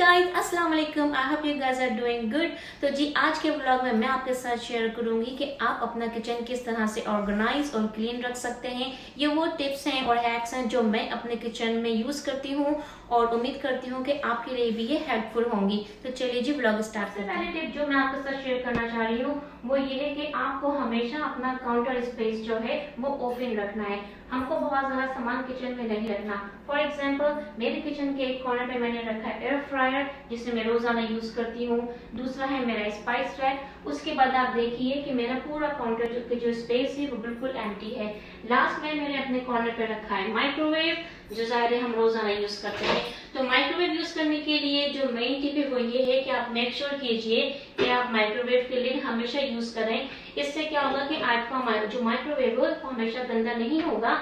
Guys, अस्सलाम वालेकुम। I hope you guys are doing good. तो जी आज के व्लॉग में मैं आपके साथ शेयर करूंगी कि आप अपना किचन किस तरह से ऑर्गेनाइज और क्लीन रख सकते हैं। ये वो टिप्स हैं और हैक्स हैं जो मैं अपने किचन में यूज करती हूँ और उम्मीद करती हूँ कि आपके लिए भी ये हेल्पफुल होंगी। तो चलिए जी व्लॉग स्टार्ट करते हैं। पहली टिप जो मैं आपके साथ शेयर करना चाह रही हूँ वो ये है कि आपको हमेशा अपना काउंटर स्पेस जो है वो ओपन रखना है। हमको बहुत ज्यादा सामान किचन में नहीं रखना। फॉर एग्जाम्पल मेरे किचन के एक कॉर्नर पे मैंने रखा है एयर फ्रायर जिसे मैं रोजाना यूज करती हूँ। दूसरा है मेरा स्पाइस रैक। उसके बाद आप देखिए कि मेरा पूरा काउंटर जो स्पेस है वो बिल्कुल एम्प्टी है। लास्ट में मैंने अपने कॉर्नर पे रखा है माइक्रोवेव जो ज़ाहिर है हम रोजाना यूज करते हैं। तो माइक्रोवेव यूज करने के लिए जो मेन टिप है वो ये है कि आप मेक श्योर कीजिए कि आप माइक्रोवेव के लिड हमेशा यूज करें। इससे क्या होगा कि आपका जो माइक्रोवेव है वो हमेशा गंदा नहीं होगा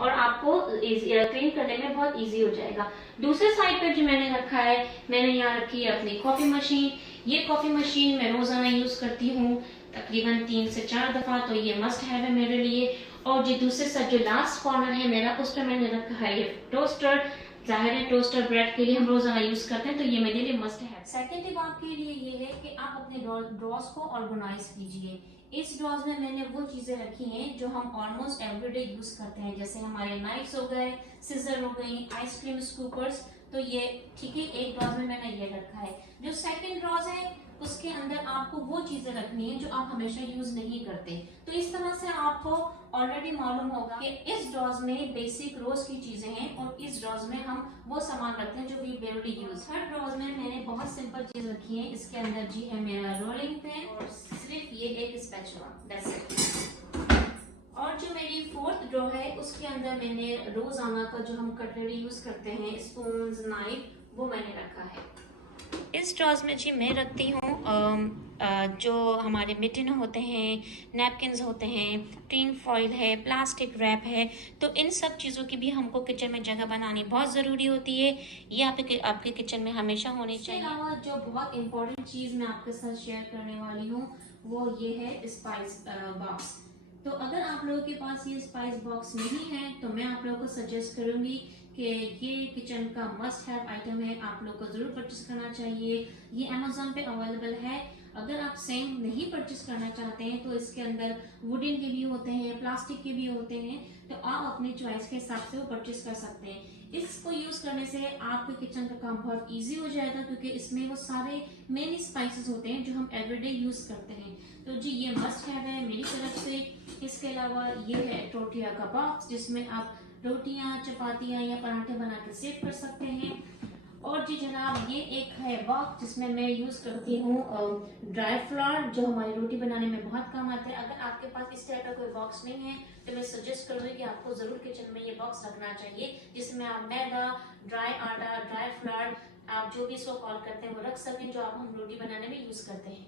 और आपको क्लीन करने में बहुत इजी हो जाएगा। दूसरे साइड पे जो मैंने रखा है, मैंने यहाँ रखी है अपनी कॉफी मशीन। ये कॉफी मशीन मैं रोजाना यूज करती हूँ तकरीबन 3 से 4 दफा, तो ये मस्ट हैव है मेरे लिए। और जो दूसरे साइड जो लास्ट कॉर्नर है मेरा, उस पर मैंने रखा है ये टोस्टर। जाहिर है टोस्टर ब्रेड के लिए हम रोजाना यूज करते हैं, तो ये मेरे लिए मस्ट है। सेकंड टिप आपके लिए ये है कि आप अपने ड्रॉर्स को ऑर्गेनाइज कीजिए। इस ड्रॉर्स में मैंने वो चीजें रखी हैं जो हम ऑलमोस्ट एवरीडे यूज करते हैं, जैसे हमारे नाइफ्स हो गए, सिजर हो गई, आइसक्रीम स्कूपर्स। तो ये ठीक है, एक ड्रॉज में मैंने ये रखा है। जो सेकंड ड्रॉज है उसके अंदर आपको वो चीजें रखनी है जो आप हमेशा यूज नहीं करते। तो इस तरह से आपको ऑलरेडी मालूम होगा कि इस ड्रॉज में बेसिक रोज की चीजें हैं और इस ड्रॉज में हम वो सामान रखते हैं जो we rarely use. Third drawers में मैंने बहुत सिंपल चीज रखी है। इसके अंदर जी है मेरा रोलिंग पिन और सिर्फ ये एक स्पैचुला, दैट्स इट। और जो मेरी फोर्थ ड्रॉ है उसके अंदर मैंने रोजाना का जो हम कटलरी यूज करते हैं, स्पून, नाइफ, वो मैंने रखा है। इस ड्रॉज में जी मैं रखती हूँ जो हमारे मिटिन होते हैं, नैपकिन्स होते हैं, टिन फॉइल है, प्लास्टिक रैप है। तो इन सब चीज़ों की भी हमको किचन में जगह बनानी बहुत ज़रूरी होती है। ये आपके किचन में हमेशा होनी चाहिए। इसके अलावा जो बहुत इंपॉर्टेंट चीज़ मैं आपके साथ शेयर करने वाली हूँ वो ये है स्पाइस बॉक्स। तो अगर आप लोगों के पास ये स्पाइस बॉक्स नहीं है तो मैं आप लोगों को सजेस्ट करूंगी कि ये किचन का मस्ट हैव आइटम है, आप लोग को जरूर परचेस करना चाहिए। ये अमेजोन पे अवेलेबल है। अगर आप सेम नहीं परचेस करना चाहते हैं तो इसके अंदर वुडन के भी होते हैं, प्लास्टिक के भी होते हैं, तो आप अपनी चॉइस के हिसाब से वो परचेस कर सकते हैं। इसको यूज करने से आपके किचन का काम बहुत इजी हो जाएगा क्योंकि इसमें वो सारे मेन स्पाइसेस होते हैं जो हम एवरीडे यूज करते हैं। तो जी ये मस्ट हैव है मेरी तरफ से। इसके अलावा ये है टोटिया का बॉक्स जिसमें आप रोटियां, चपातियां या पराठे बना के सेव कर सकते हैं। और जी जनाब ये एक है बॉक्स जिसमें मैं यूज करती हूँ ड्राई फ्लावर जो हमारी रोटी बनाने में बहुत काम आता है। अगर आपके पास इस टाइप का कोई बॉक्स नहीं है तो मैं सजेस्ट करूंगी कि आपको जरूर किचन में ये बॉक्स रखना चाहिए जिसमें आप मैदा, ड्राई आटा, ड्राई फ्लावर, आप जो भी इसको कॉल करते हैं वो रख सकें जो आप हम रोटी बनाने में यूज करते हैं।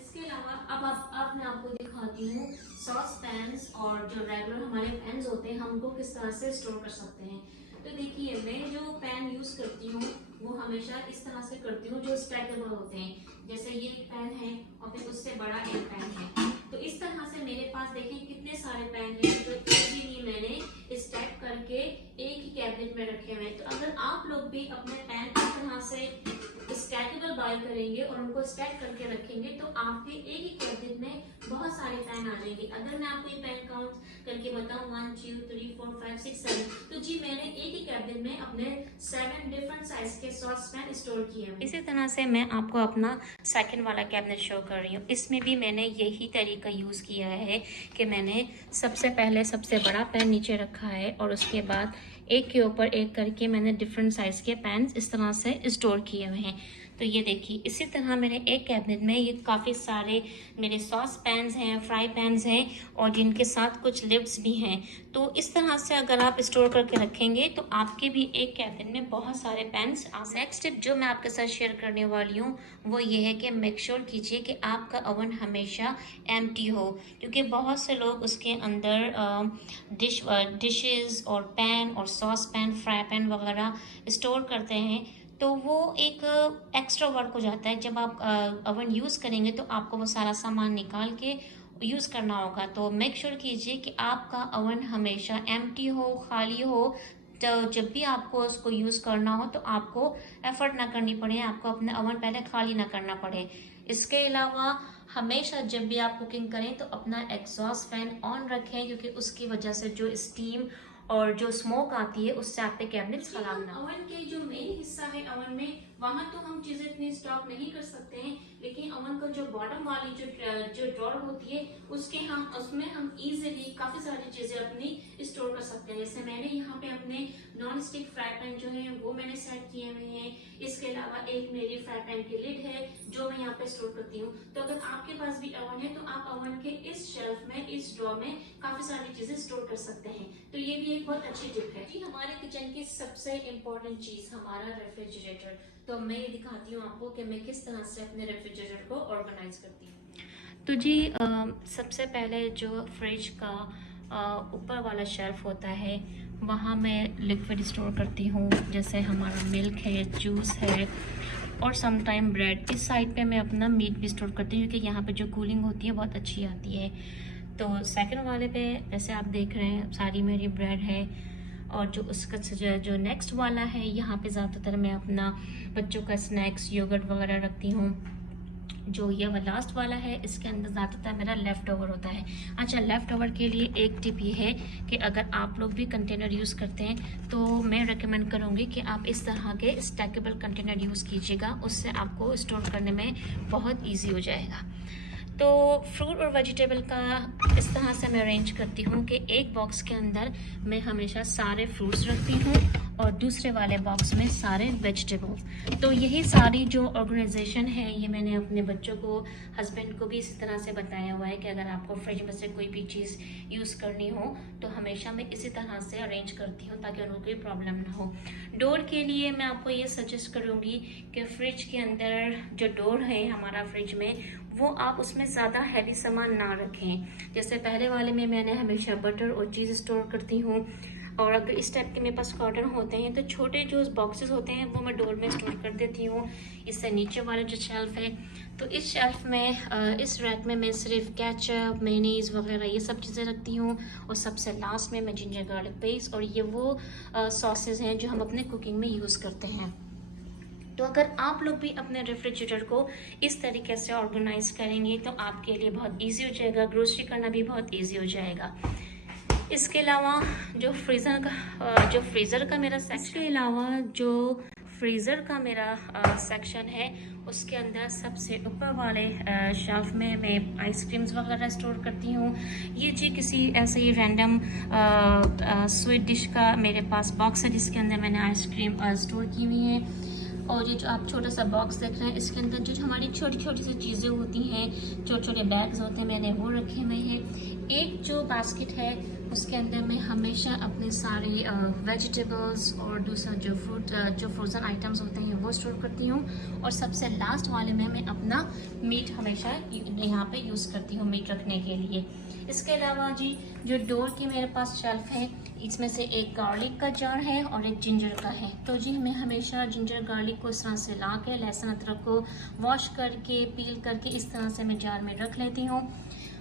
इसके अलावा अब मैं आपको दिखाती हूँ सॉस पैन्स और जो रेगुलर हमारे पैन्स होते हैं हम उनको किस तरह से स्टोर कर सकते हैं। तो देखिए मैं जो पैन यूज करती हूँ वो हमेशा इस तरह से करती हूँ जो स्टैकेबल होते हैं। जैसे ये पैन है और फिर उससे बड़ा एक पैन है। तो इस तरह से मेरे पास देखिए कितने सारे पैन हैं जो इजीली मैंने स्टैक करके एक ही कैबिनेट में रखे हुए हैं। तो अगर आप लोग भी अपने पैन इस तरह से स्टैकेबल बाय करेंगे और उनको स्टैक करके रखेंगे तो आपके एक ही कैबिनेट में बहुत सारे पैन आ जाएंगे। अगर मैं आपको ये पैन काउंट करके बताऊं 1 2 3 4 5 6 7, तो जी मैंने एक ही कैबिनेट में अपने 7 डिफरेंट साइज के सॉस पैन स्टोर किए हैं। इसी तरह से मैं आपको अपना सेकंड वाला कैबिनेट शो कर रही हूँ। इसमें भी मैंने यही तरीका यूज किया है कि मैंने सबसे पहले सबसे बड़ा पैन नीचे रखा है और उसके बाद एक के ऊपर एक करके मैंने डिफरेंट साइज के पैन्स इस तरह से स्टोर किए हुए हैं। तो ये देखिए इसी तरह मेरे एक कैबिनेट में ये काफ़ी सारे मेरे सॉस पैन्स हैं, फ्राई पैन्स हैं और जिनके साथ कुछ लिड्स भी हैं। तो इस तरह से अगर आप स्टोर करके रखेंगे तो आपके भी एक कैबिनेट में बहुत सारे पैन्स आ। नेक्स्ट टिप जो मैं आपके साथ शेयर करने वाली हूँ वो ये है कि मेक श्योर कीजिए कि आपका ओवन हमेशा एम्प्टी हो, क्योंकि बहुत से लोग उसके अंदर डिशेस और पैन और सॉस पैन, फ्राई पैन वगैरह स्टोर करते हैं। तो वो एक एक्स्ट्रा वर्क हो जाता है। जब आप ओवन यूज़ करेंगे तो आपको वो सारा सामान निकाल के यूज़ करना होगा। तो मेक श्योर कीजिए कि आपका ओवन हमेशा एम्प्टी हो, खाली हो, तो जब भी आपको उसको यूज़ करना हो तो आपको एफर्ट ना करनी पड़े, आपको अपना ओवन पहले खाली ना करना पड़े। इसके अलावा हमेशा जब भी आप कुकिंग करें तो अपना एग्जॉस्ट फैन ऑन रखें, क्योंकि उसकी वजह से जो स्टीम और जो स्मोक आती है उससे आपके कैबिनेट्स खराब ना। ओवन के जो मेन हिस्सा है ओवन में, वहां तो हम चीजें इतनी स्टॉक नहीं कर सकते हैं, लेकिन ओवन का जो बॉटम वाली जो ड्रॉर होती है उसमें हम इजीली काफी सारी चीजें अपनी स्टोर कर सकते हैं। जैसे मैंने यहाँ पे अपने नॉन स्टिक फ्राई पैन जो है वो मैंने सेट किए हुए हैं। इसके अलावा एक मेरी फ्राई पैन की लिड है जो मैं यहाँ पे स्टोर करती हूँ। तो अगर आपके पास भी ओवन है तो आप ओवन के इस शेल्फ में, इस ड्रॉर में काफी सारी चीजें स्टोर कर सकते हैं। तो ये भी एक बहुत अच्छी टिप है जी। हमारे किचन की सबसे इम्पोर्टेंट चीज हमारा रेफ्रिजरेटर। तो मैं ये दिखाती हूँ आपको कि मैं किस तरह से अपने रेफ्रिजरेटर को ऑर्गेनाइज करती हूँ। तो जी सबसे पहले जो फ्रिज का ऊपर वाला शेल्फ होता है वहाँ मैं लिक्विड स्टोर करती हूँ, जैसे हमारा मिल्क है, जूस है और सम टाइम ब्रेड। इस साइड पे मैं अपना मीट भी स्टोर करती हूँ क्योंकि यहाँ पे जो कूलिंग होती है बहुत अच्छी आती है। तो सेकंड वाले पे जैसे आप देख रहे हैं सारी मेरी ब्रेड है, और जो उसका जो नेक्स्ट वाला है यहाँ पे ज़्यादातर मैं अपना बच्चों का स्नैक्स, योगर्ट वगैरह रखती हूँ। जो ये लास्ट वाला है इसके अंदर ज़्यादातर मेरा लेफ़्ट ओवर होता है। अच्छा, लेफ़्ट ओवर के लिए एक टिप ये है कि अगर आप लोग भी कंटेनर यूज़ करते हैं तो मैं रेकमेंड करूँगी कि आप इस तरह के स्टैकेबल कंटेनर यूज़ कीजिएगा, उससे आपको स्टोर करने में बहुत ईजी हो जाएगा। तो फ्रूट और वेजिटेबल का इस तरह से मैं अरेंज करती हूँ कि एक बॉक्स के अंदर मैं हमेशा सारे फ्रूट्स रखती हूँ और दूसरे वाले बॉक्स में सारे वेजिटेबल। तो यही सारी जो ऑर्गेनाइजेशन है ये मैंने अपने बच्चों को, हस्बैंड को भी इसी तरह से बताया हुआ है कि अगर आपको फ्रिज में से कोई भी चीज़ यूज़ करनी हो तो हमेशा मैं इसी तरह से अरेंज करती हूँ ताकि उनको कोई प्रॉब्लम ना हो। डोर के लिए मैं आपको ये सजेस्ट करूँगी कि फ्रिज के अंदर जो डोर है हमारा फ्रिज में, वो आप उसमें ज़्यादा हैवी सामान ना रखें। जैसे पहले वाले में मैंने हमेशा बटर और चीज़ स्टोर करती हूँ, और अगर इस टाइप के मेरे पास कॉटन होते हैं तो छोटे जो बॉक्सेस होते हैं वो मैं डोर में स्टोर कर देती हूँ। इससे नीचे वाला जो शेल्फ है तो इस शेल्फ में, इस रैक में मैं सिर्फ केचप, मेयोनीज वगैरह ये सब चीज़ें रखती हूँ। और सबसे लास्ट में मैं जिंजर गार्लिक पेस्ट, और ये वो सॉसेज हैं जो हम अपने कुकिंग में यूज़ करते हैं। तो अगर आप लोग भी अपने रेफ्रिजरेटर को इस तरीके से ऑर्गेनाइज करेंगे तो आपके लिए बहुत इजी हो जाएगा, ग्रोसरी करना भी बहुत इजी हो जाएगा। इसके अलावा जो फ्रीज़र का मेरा सेक्शन है उसके अंदर सबसे ऊपर वाले शेल्फ में मैं आइसक्रीम्स वगैरह स्टोर करती हूँ। ये जी किसी ऐसे ही रैंडम स्वीट डिश का मेरे पास बॉक्स है जिसके अंदर मैंने आइसक्रीम स्टोर की हुई है। और ये जो आप छोटा सा बॉक्स देख रहे हैं इसके अंदर जो हमारी छोटी छोटी सी चीज़ें होती हैं, छोटे छोटे बैग्स होते हैं, मैंने वो रखे हुए हैं। एक जो बास्केट है उसके अंदर मैं हमेशा अपने सारे वेजिटेबल्स और दूसरा जो फ्रोज़न आइटम्स होते हैं वो स्टोर करती हूँ। और सबसे लास्ट वाले में मैं अपना मीट हमेशा यहाँ पे यूज़ करती हूँ मीट रखने के लिए। इसके अलावा जी जो डोर की मेरे पास शेल्फ है इसमें से एक गार्लिक का जार है और एक जिंजर का है। तो जी मैं हमेशा जिंजर गार्लिक को इस तरह से ला के, लहसुन अदरक को वॉश करके, पील करके इस तरह से मैं जार में रख लेती हूँ।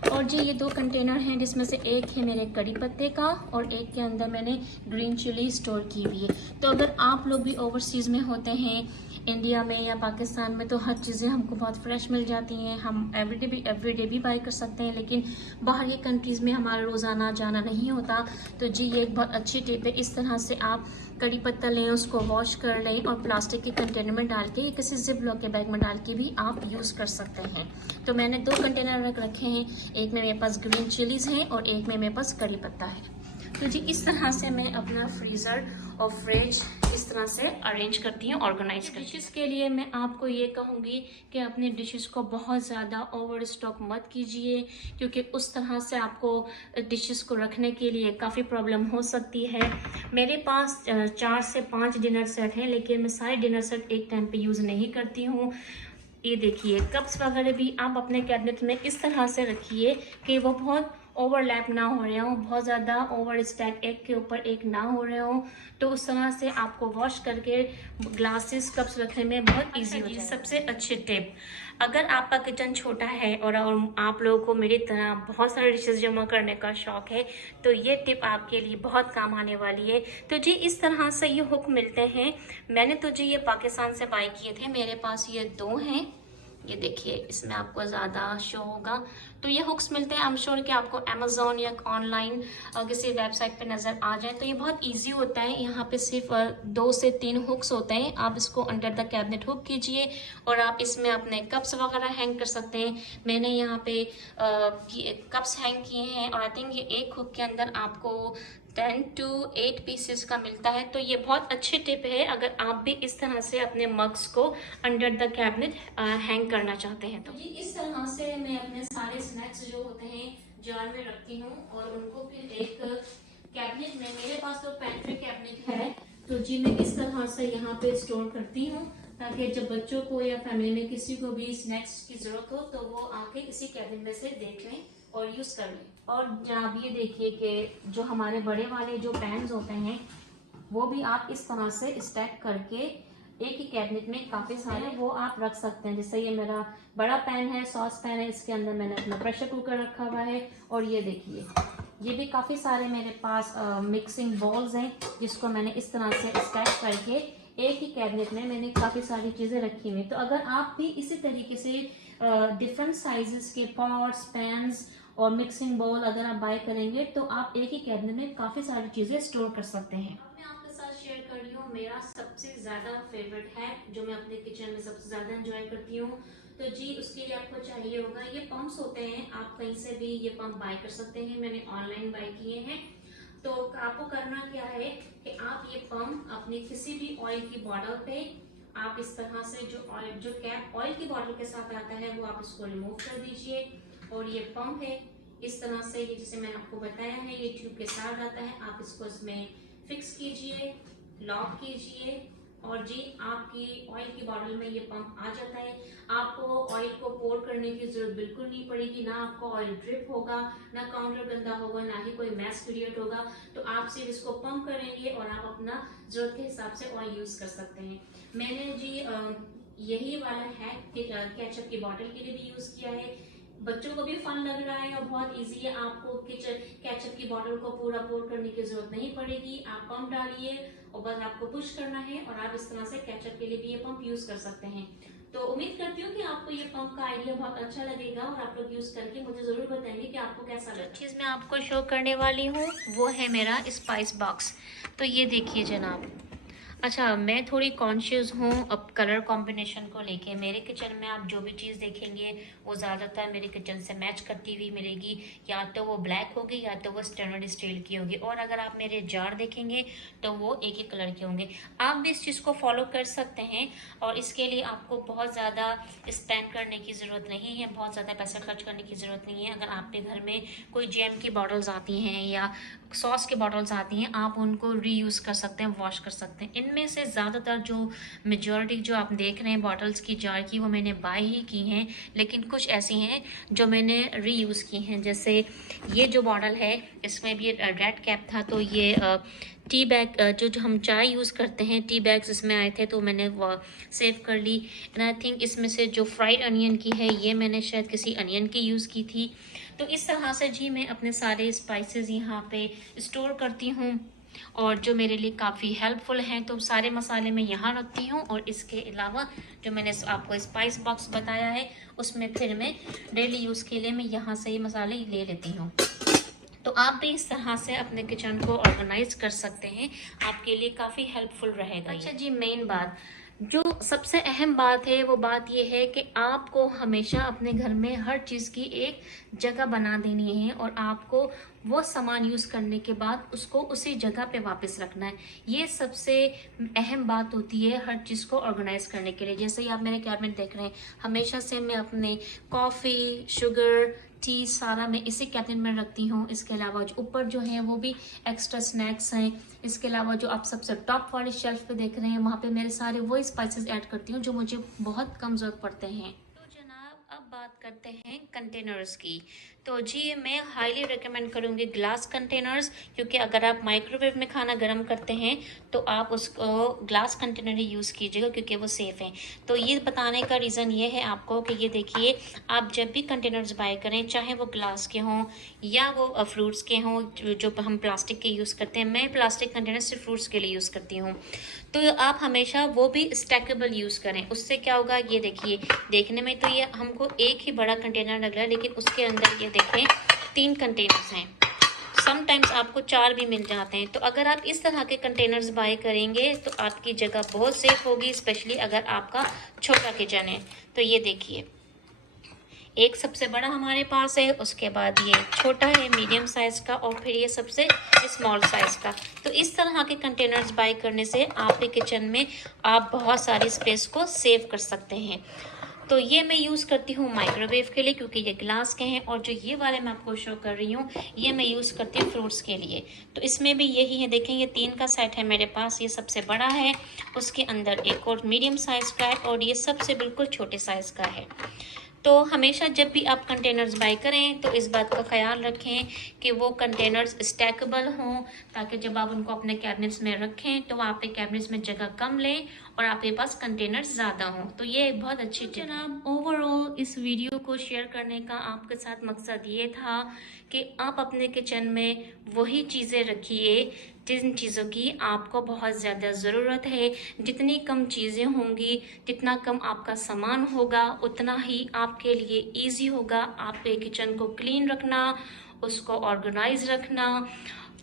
और जी ये 2 कंटेनर हैं जिसमें से एक है मेरे कड़ी पत्ते का और एक के अंदर मैंने ग्रीन चिली स्टोर की हुई है। तो अगर आप लोग भी ओवरसीज़ में होते हैं, इंडिया में या पाकिस्तान में, तो हर चीज़ें हमको बहुत फ्रेश मिल जाती हैं, हम एवरीडे भी बाई कर सकते हैं, लेकिन बाहर की कंट्रीज़ में हमारा रोज़ाना जाना नहीं होता। तो जी ये एक बहुत अच्छी टिप है। इस तरह से आप कड़ी पत्ता लें, उसको वॉश कर लें और प्लास्टिक के कंटेनर में डाल के या किसी जिप लॉक के बैग में डाल के भी आप यूज़ कर सकते हैं। तो मैंने 2 कंटेनर रखे हैं, एक में मेरे पास ग्रीन चिलीज़ हैं और एक में मेरे पास कड़ी पत्ता है। तो जी इस तरह से मैं अपना फ्रीज़र और फ्रिज इस तरह से अरेंज करती हूँ, ऑर्गेनाइज करती हूँ। डिशेस के लिए मैं आपको ये कहूँगी कि अपने डिशेस को बहुत ज़्यादा ओवर स्टॉक मत कीजिए, क्योंकि उस तरह से आपको डिशेस को रखने के लिए काफ़ी प्रॉब्लम हो सकती है। मेरे पास 4 से 5 डिनर सेट हैं, लेकिन मैं सारे डिनर सेट एक टाइम पे यूज़ नहीं करती हूँ। ये देखिए कप्स वगैरह भी आप अपने कैबिनेट में इस तरह से रखिए कि वो बहुत ओवरलैप ना हो रहे हों, बहुत ज़्यादा ओवर स्टैक एक के ऊपर एक ना हो रहे हों, तो उस तरह से आपको वॉश करके ग्लासेस कप्स रखने में बहुत इजी हो जाएगा। सबसे अच्छी टिप, अगर आपका किचन छोटा है और आप लोगों को मेरी तरह बहुत सारे डिशेस जमा करने का शौक है, तो ये टिप आपके लिए बहुत काम आने वाली है। तो जी इस तरह से ये हुक मिलते हैं। मैंने तो जी ये पाकिस्तान से बाय किए थे, मेरे पास ये 2 हैं। ये देखिए, इसमें आपको ज़्यादा शो होगा। तो ये हुक्स मिलते हैं, आई एम श्योर कि आपको अमेजोन या ऑनलाइन किसी वेबसाइट पे नज़र आ जाए। तो ये बहुत इजी होता है। यहाँ पे सिर्फ 2 से 3 हुक्स होते हैं। आप इसको अंडर द कैबिनेट हुक कीजिए और आप इसमें अपने कप्स वगैरह हैंग कर सकते हैं। मैंने यहाँ पे कप्स हैंग किए हैं और आई थिंक ये एक हुक के अंदर आपको 10 to 8 पीसेस का मिलता है। तो ये बहुत अच्छी टिप है अगर आप भी इस तरह से अपने मग्स को अंडर द कैबिनेट हैंग करना चाहते हैं। तो जी इस तरह से मैं अपने सारे स्नैक्स जो होते हैं जार में रखती हूँ और उनको फिर एक कैबिनेट में, मेरे पास तो पेंट्री कैबिनेट है, तो जी मैं इस तरह से यहाँ पे स्टोर करती हूँ ताकि जब बच्चों को या फैमिली में किसी को भी स्नैक्स की जरूरत हो तो वो आके इसी कैबिनेट में से देख लें और यूज कर लें। और जनाब ये देखिए कि जो हमारे बड़े वाले जो पैन्स होते हैं वो भी आप इस तरह से स्टैक करके एक ही कैबिनेट में काफ़ी सारे वो आप रख सकते हैं। जैसे ये मेरा बड़ा पैन है, सॉस पैन है, इसके अंदर मैंने अपना प्रेशर कुकर रखा हुआ है। और ये देखिए, ये भी काफ़ी सारे मेरे पास मिक्सिंग बॉल्स हैं जिसको मैंने इस तरह से स्टैक करके एक ही कैबिनेट में मैंने काफ़ी सारी चीज़ें रखी हुई। तो अगर आप भी इसी तरीके से डिफरेंट साइजेस के पॉट्स, पैन्स और मिक्सिंग बाउल अगर आप बाय करेंगे तो आप एक ही कैबिनेट में काफ़ी सारी चीज़ें स्टोर कर सकते हैं। मैं आपके साथ शेयर कर रही हूँ मेरा सबसे ज़्यादा फेवरेट हैक जो मैं अपने किचन में सबसे ज़्यादा एंजॉय करती हूँ। तो जी उसके लिए आपको चाहिए होगा, ये पंप्स होते हैं, आप कहीं से भी ये पंप बाय कर सकते हैं। मैंने ऑनलाइन बाय किए हैं। तो आपको करना क्या है कि आप ये पंप अपनी किसी भी ऑयल की बॉटल पे आप इस तरह से जो कैप ऑयल की बॉटल के साथ आता है वो आप इसको रिमूव कर दीजिए। और ये पंप है इस तरह से, ये जैसे मैंने आपको बताया है ये ट्यूब के साथ आता है। आप इसको इसमें फिक्स कीजिए, लॉक कीजिए और जी आपकी ऑयल की बॉटल में ये पंप आ जाता है। आपको ऑयल को पोर करने की जरूरत बिल्कुल नहीं पड़ेगी, ना आपको ऑयल ड्रिप होगा, ना काउंटर गंदा होगा, ना ही कोई मैस क्रिएट होगा। तो आप सिर्फ इसको पंप करेंगे और आप अपना जरूरत के हिसाब से ऑयल यूज कर सकते हैं। मैंने जी यही वाला हैक केचप की बॉटल के लिए भी यूज किया है। बच्चों को भी फन लग रहा है और बहुत इजी है। आपको केचप की बोतल को पूरा पोर करने की जरूरत नहीं पड़ेगी। आप पंप डालिए और बस आपको पुश करना है और आप इस तरह से केचप के लिए भी ये पंप यूज कर सकते हैं। तो उम्मीद करती हूँ कि आपको ये पंप का आइडिया बहुत अच्छा लगेगा और आप लोग यूज करके मुझे जरूर बताएंगे कि आपको कैसा लगा। चीज मैं आपको शो करने वाली हूँ वो है मेरा स्पाइस बॉक्स। तो ये देखिए जनाब, अच्छा मैं थोड़ी कॉन्शियस हूँ अब कलर कॉम्बिनेशन को लेके। मेरे किचन में आप जो भी चीज़ देखेंगे वो ज़्यादातर मेरे किचन से मैच करती हुई मिलेगी। या तो वो ब्लैक होगी या तो वो स्टेनलेस स्टील की होगी। और अगर आप मेरे जार देखेंगे तो वो एक ही कलर के होंगे। आप भी इस चीज़ को फॉलो कर सकते हैं और इसके लिए आपको बहुत ज़्यादा स्पेंड करने की ज़रूरत नहीं है, बहुत ज़्यादा पैसा खर्च करने की ज़रूरत नहीं है। अगर आपके घर में कोई जैम की बॉटल्स आती हैं या सॉस की बॉटल्स आती हैं, आप उनको रीयूज़ कर सकते हैं, वॉश कर सकते हैं। इनमें से ज़्यादातर जो मेजॉरिटी जो आप देख रहे हैं बॉटल्स की, जार की, वो मैंने बाय ही की हैं। लेकिन कुछ ऐसी हैं जो मैंने रीयूज़ की हैं। जैसे ये जो बॉटल है इसमें भी रेड कैप था, तो ये टी बैग जो हम चाय यूज़ करते हैं, टी बैग्स इसमें आए थे तो मैंने वो सेव कर ली। एंड आई थिंक इसमें से जो फ्राइड अनियन की है ये मैंने शायद किसी अनियन की यूज़ की थी। तो इस तरह से जी मैं अपने सारे स्पाइसेस यहाँ पे स्टोर करती हूँ और जो मेरे लिए काफ़ी हेल्पफुल हैं। तो सारे मसाले मैं यहाँ रखती हूँ और इसके अलावा जो मैंने आपको स्पाइस बॉक्स बताया है उसमें फिर मैं डेली यूज़ के लिए मैं यहाँ से ही मसाले ले लेती हूँ। तो आप भी इस तरह से अपने किचन को ऑर्गेनाइज कर सकते हैं, आपके लिए काफ़ी हेल्पफुल रहेगा। अच्छा जी, मेन बात जो सबसे अहम बात है वो बात ये है कि आपको हमेशा अपने घर में हर चीज़ की एक जगह बना देनी है और आपको वो सामान यूज़ करने के बाद उसको उसी जगह पे वापस रखना है। ये सबसे अहम बात होती है हर चीज़ को ऑर्गेनाइज करने के लिए। जैसे ही आप मेरे कैबिनेट देख रहे हैं, हमेशा से मैं अपने कॉफ़ी, शुगर, टी सारा मैं इसी कैबिनेट में रखती हूँ। इसके अलावा जो ऊपर जो है वो भी एक्स्ट्रा स्नैक्स हैं। इसके अलावा जो आप सबसे टॉप वाली शेल्फ पे देख रहे हैं वहाँ पे मेरे सारे वो स्पाइसेस ऐड करती हूँ जो मुझे बहुत कम ज़रूरत पड़ते हैं। तो जनाब अब बात बात करते हैं कंटेनर्स की। तो जी मैं हाईली रिकमेंड करूँगी ग्लास कंटेनर्स, क्योंकि अगर आप माइक्रोवेव में खाना गर्म करते हैं तो आप उसको ग्लास कंटेनर ही यूज़ कीजिएगा, क्योंकि वो सेफ़ हैं। तो ये बताने का रीज़न ये है आपको कि ये देखिए, आप जब भी कंटेनर्स बाय करें, चाहे वो ग्लास के हों या वो फ्रूट्स के हों, जो हम प्लास्टिक के यूज़ करते हैं, मैं प्लास्टिक कंटेनर सिर्फ फ्रूट्स के लिए यूज़ करती हूँ, तो आप हमेशा वो भी स्टैकेबल यूज़ करें। उससे क्या होगा, ये देखिए, देखने में तो ये हमको एक ही बड़ा कंटेनर लग रहा है, लेकिन उसके अंदर ये देखें 3 कंटेनर्स हैं। समटाइम्स आपको 4 भी मिल जाते हैं। तो अगर आप इस तरह के कंटेनर्स बाय करेंगे तो आपकी जगह बहुत सेफ होगी, स्पेशली अगर आपका छोटा किचन है। तो ये देखिए, एक सबसे बड़ा हमारे पास है, उसके बाद ये छोटा है मीडियम साइज़ का, और फिर ये सबसे स्मॉल साइज़ का। तो इस तरह के कंटेनर्स बाय करने से आपके किचन में आप बहुत सारी स्पेस को सेव कर सकते हैं। तो ये मैं यूज़ करती हूँ माइक्रोवेव के लिए, क्योंकि ये ग्लास के हैं, और जो ये वाले मैं आपको शो कर रही हूँ ये मैं यूज़ करती हूँ फ्रूट्स के लिए। तो इसमें भी यही है, देखें ये 3 का सेट है मेरे पास, ये सबसे बड़ा है, उसके अंदर एक और मीडियम साइज़ का है, और ये सबसे बिल्कुल छोटे साइज़ का है। तो हमेशा जब भी आप कंटेनर्स बाय करें तो इस बात का ख्याल रखें कि वो कंटेनर्स स्टैकेबल हों, ताकि जब आप उनको अपने कैबिनेट्स में रखें तो आपके कैबिनेट्स में जगह कम लें और आपके पास कंटेनर्स ज़्यादा हों। तो ये एक बहुत अच्छी टिप है। जनाब, ओवरऑल इस वीडियो को शेयर करने का आपके साथ मकसद ये था कि आप अपने किचन में वही चीज़ें रखिए जिन चीज़ों की आपको बहुत ज़्यादा ज़रूरत है। जितनी कम चीज़ें होंगी, जितना कम आपका सामान होगा, उतना ही आपके लिए इजी होगा आपके किचन को क्लीन रखना, उसको ऑर्गेनाइज रखना।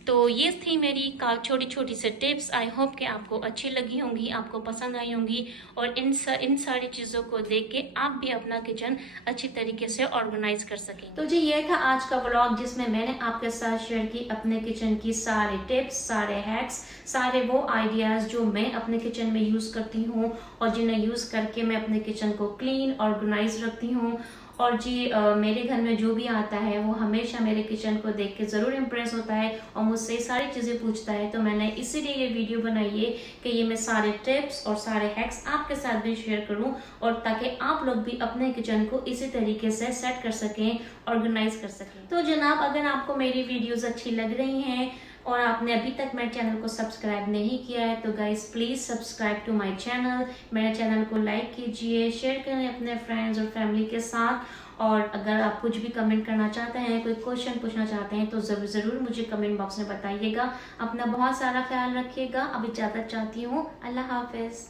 तो ये थी मेरी छोटी छोटी से टिप्स। आई होप कि आपको अच्छी लगी होंगी, आपको पसंद आई होंगी, और इन सारी चीज़ों को देख के आप भी अपना किचन अच्छी तरीके से ऑर्गेनाइज कर सकें। तो जी ये था आज का व्लॉग, जिसमें मैंने आपके साथ शेयर की अपने किचन की सारे टिप्स, सारे हैक्स, सारे वो आइडियाज़ जो मैं अपने किचन में यूज़ करती हूँ और जिन्हें यूज़ करके मैं अपने किचन को क्लीन ऑर्गेनाइज रखती हूँ। और जी मेरे घर में जो भी आता है वो हमेशा मेरे किचन को देख के ज़रूर इम्प्रेस होता है और मुझसे सारी चीज़ें पूछता है। तो मैंने इसीलिए ये वीडियो बनाई है कि ये मैं सारे टिप्स और सारे हैक्स आपके साथ भी शेयर करूं, और ताकि आप लोग भी अपने किचन को इसी तरीके से सेट कर सकें, ऑर्गेनाइज कर सकें। तो जनाब, अगर आपको मेरी वीडियोज़ अच्छी लग रही हैं और आपने अभी तक मेरे चैनल को सब्सक्राइब नहीं किया है तो guys please subscribe to my channel. मेरे चैनल को लाइक कीजिए, शेयर करें अपने फ्रेंड्स और फैमिली के साथ। और अगर आप कुछ भी कमेंट करना चाहते हैं, कोई क्वेश्चन पूछना चाहते हैं तो ज़रूर मुझे कमेंट बॉक्स में बताइएगा। अपना बहुत सारा ख्याल रखिएगा। अब इजाज़त चाहती हूँ। अल्लाह हाफिज़।